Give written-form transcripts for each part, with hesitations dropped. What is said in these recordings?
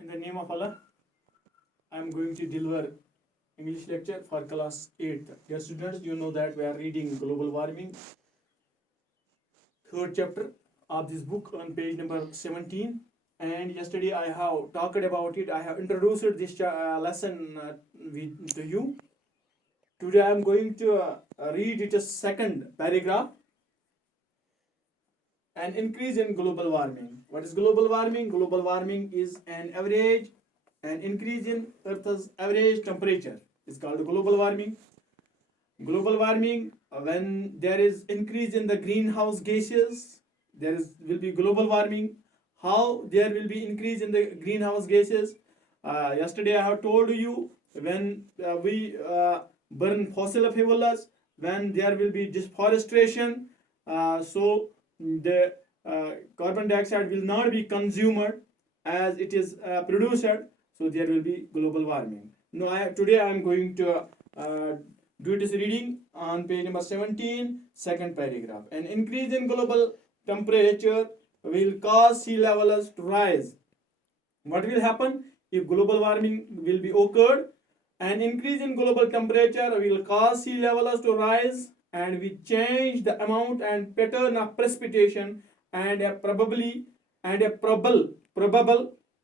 In the name of Allah, I am going to deliver English lecture for class 8th. Dear students, you know that we are reading global warming, third chapter of this book on page number 17. And yesterday I have talked about it. I have introduced this lesson to you. Today I am going to read it a second paragraph. An increase in global warming. What is global warming? Global warming is an increase in Earth's average temperature. It's called global warming. Global warming, when there is increase in the greenhouse gases, will be global warming. How there will be increase in the greenhouse gases? Yesterday I have told you, when we burn fossil fuels, when there will be deforestation, so the carbon dioxide will not be consumed as it is produced, so there will be global warming. Today I am going to do this reading on page number 17, second paragraph. An increase in global temperature will cause sea levels to rise. What will happen if global warming will be occurred? An increase in global temperature will cause sea levels to rise, and we change the amount and pattern of precipitation and a probable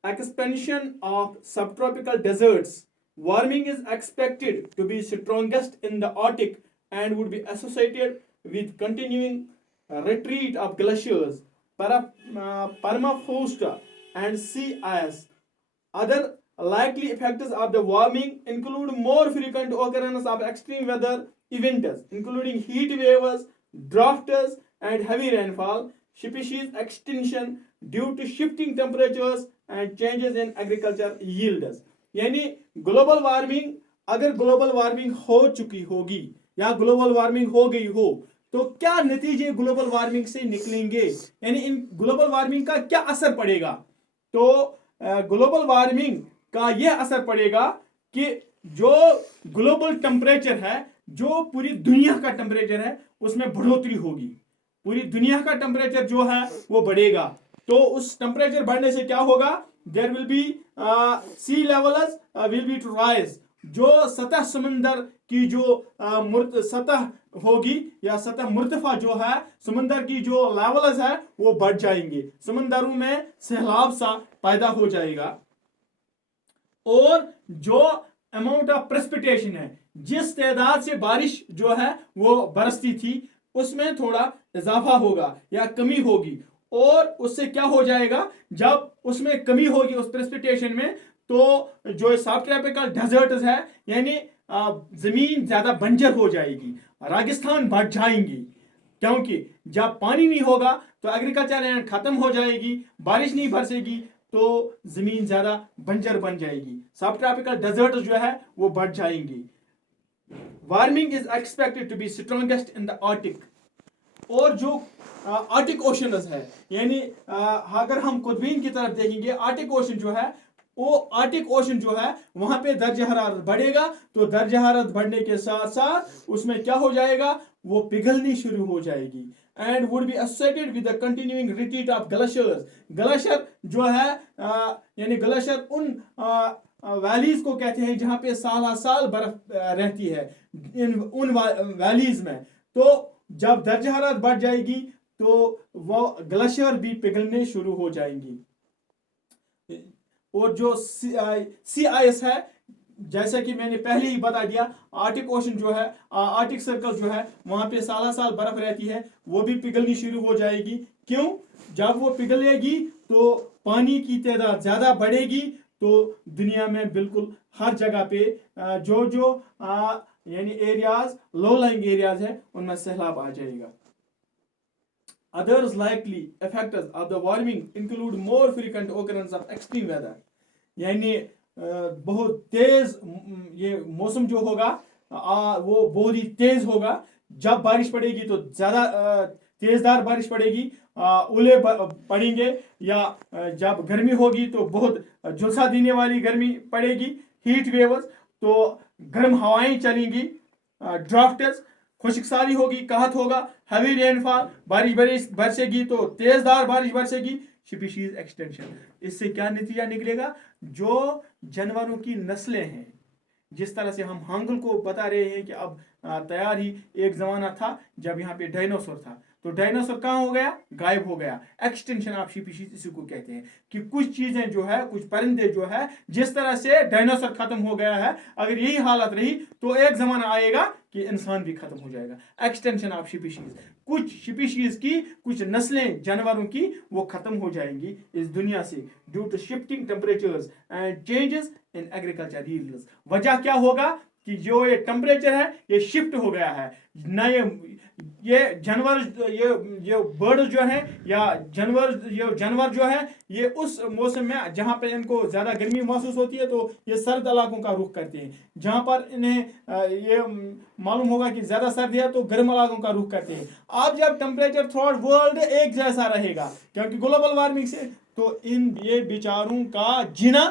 expansion of subtropical deserts. Warming is expected to be strongest in the Arctic and would be associated with continuing retreat of glaciers, permafrost, and sea ice. Other likely effects of the warming include more frequent occurrence of extreme weather events, including heat waves, droughts, and heavy rainfall, species extinction due to shifting temperatures, and changes in agriculture yields. यानी global warming, अगर global warming हो चुकी होगी या global warming हो गई हो, तो क्या नतीजे ग्लोबल वार्मिंग से निकलेंगे, यानी इन ग्लोबल वार्मिंग का क्या असर पड़ेगा? तो ग्लोबल वार्मिंग का यह असर पड़ेगा कि जो ग्लोबल टेम्परेचर है, जो पूरी दुनिया का टेम्परेचर है, उसमें बढ़ोतरी होगी. पूरी दुनिया का टेम्परेचर जो है वो बढ़ेगा. तो उस टेम्परेचर बढ़ने से क्या होगा? There will be sea levels will be to rise. जो सतह समंदर की जो सतह होगी या सतह मुर्तफा जो है समंदर की जो लेवल्स है वो बढ़ जाएंगे. समंदरों में सैलाब सा पैदा हो जाएगा. और जो अमाउंट ऑफ प्रेसिपिटेशन है, जिस तादाद से बारिश जो है वो बरसती थी, उसमें थोड़ा इजाफा होगा या कमी होगी. और उससे क्या हो जाएगा? जब उसमें कमी होगी उस प्रेसिपिटेशन में, तो जो सब ट्रॉपिकल डेजर्ट्स है, यानी जमीन ज्यादा बंजर हो जाएगी, रेगिस्तान बढ़ जाएंगी. क्योंकि जब पानी नहीं होगा तो एग्रीकल्चर लैंड खत्म हो जाएगी, बारिश नहीं बरसेगी तो जमीन ज्यादा बंजर बन जाएगी, सब ट्रॉपिकल डेजर्ट जो है वो बढ़ जाएंगी. Warming is expected to be strongest in the Arctic. और जो आर्टिक ओशंस है, यानी अगर हम कुतुबीन की तरफ देखेंगे, आर्टिक ओशन जो है, वो आर्टिक ओशन जो है वहां पे दर्जा हरारत बढ़ेगा. तो दर्जा हरारत बढ़ने के साथ साथ उसमें क्या हो जाएगा? वो पिघलनी शुरू हो जाएगी. And would be associated with the continuing retreat of glaciers. Glacier जो है यानी ग्लेशियर उन वैलीज को कहते हैं जहां पे साल साल बर्फ रहती है, उन वैलीज में. तो जब दर्जा हरारत बढ़ जाएगी तो वो ग्लेशियर भी पिघलने शुरू हो जाएंगी. और जो सी आइस है, जैसा कि मैंने पहले ही बता दिया, आर्टिक ओशन जो है, आर्टिक सर्कल जो है, वहां पे साल साल बर्फ रहती है, वो भी पिघलनी शुरू हो जाएगी. क्यों? जब वो पिघलेगी तो पानी की तादाद ज्यादा बढ़ेगी, तो दुनिया में बिल्कुल हर जगह पे जो यानी एरियाज, लो लाइंग एरियाज है, उनमें सैलाब आ जाएगा. Others likely effects of the warming include more frequent occurrence of extreme weather. यानी बहुत तेज ये मौसम जो होगा वो बहुत ही तेज होगा. जब बारिश पड़ेगी तो ज्यादा तेजदार बारिश पड़ेगी, ओले पड़ेंगे, या जब गर्मी होगी तो बहुत झुलसा देने वाली गर्मी पड़ेगी, हीट वेव्स, तो गर्म हवाएं चलेंगी, ड्राफ्ट्स, खुशकसारी होगी, कहत होगा, हैवी रेनफॉल, बारिश बरसेगी तो तेजदार बारिश बरसेगी. Species extension. इससे क्या नतीजा निकलेगा, जो जानवरों की नस्लें हैं, जिस तरह से हम हांगल को बता रहे हैं कि अब तैयार ही, एक ज़माना था जब यहाँ पे डायनासोर था, तो डायनासोर कहाँ हो गया, गायब हो गया। एक्सटेंशन ऑफ स्पीशीज इसी को कहते हैं कि कुछ चीज़ें जो है, कुछ परिंदे जो है, जिस तरह से डायनासोर खत्म हो गया है, अगर यही हालत रही तो एक ज़माना आएगा कि इंसान भी खत्म हो जाएगा। एक्सटेंशन ऑफ स्पीशीज, कुछ स्पीशीज की, कुछ नस्लें जानवरों की वो खत्म हो जाएंगी इस दुनिया से, due to shifting temperatures and changes in agriculture yields. वजह क्या होगा कि जो ये टेम्परेचर है ये शिफ्ट हो गया है, न ये जानवर, ये बर्ड जो है या जानवर जो है, ये उस मौसम में जहाँ पे इनको ज़्यादा गर्मी महसूस होती है तो ये सर्द इलाकों का रुख करते हैं, जहाँ पर इन्हें ये मालूम होगा कि ज़्यादा सर्दी है तो गर्म इलाकों का रुख करते हैं। अब जब टेम्परेचर थ्रू आउट वर्ल्ड एक जैसा रहेगा क्योंकि ग्लोबल वार्मिंग से, तो ये बेचारों का जीना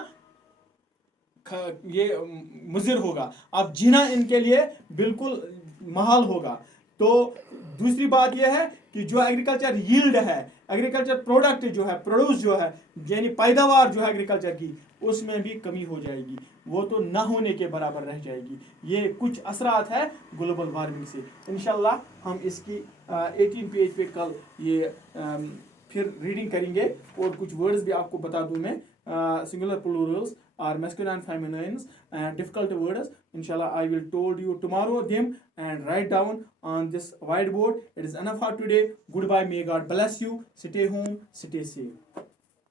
ये मुज़िर होगा, अब जीना इनके लिए बिल्कुल महाल होगा। तो दूसरी बात यह है कि जो एग्रीकल्चर यील्ड है, एग्रीकल्चर प्रोडक्ट जो है, प्रोड्यूस जो है, यानी पैदावार जो है एग्रीकल्चर की, उसमें भी कमी हो जाएगी, वो तो ना होने के बराबर रह जाएगी। ये कुछ असरात है ग्लोबल वार्मिंग से। इंशाल्लाह हम इसकी 18 पेज पे कल ये फिर रीडिंग करेंगे और कुछ वर्ड्स भी आपको बता दूं मैं, singular Plurals or masculine feminines and difficult words. Inshallah, I will told you tomorrow them and write down on this whiteboard. It is enough for today. Goodbye. May God bless you. Stay home. Stay safe.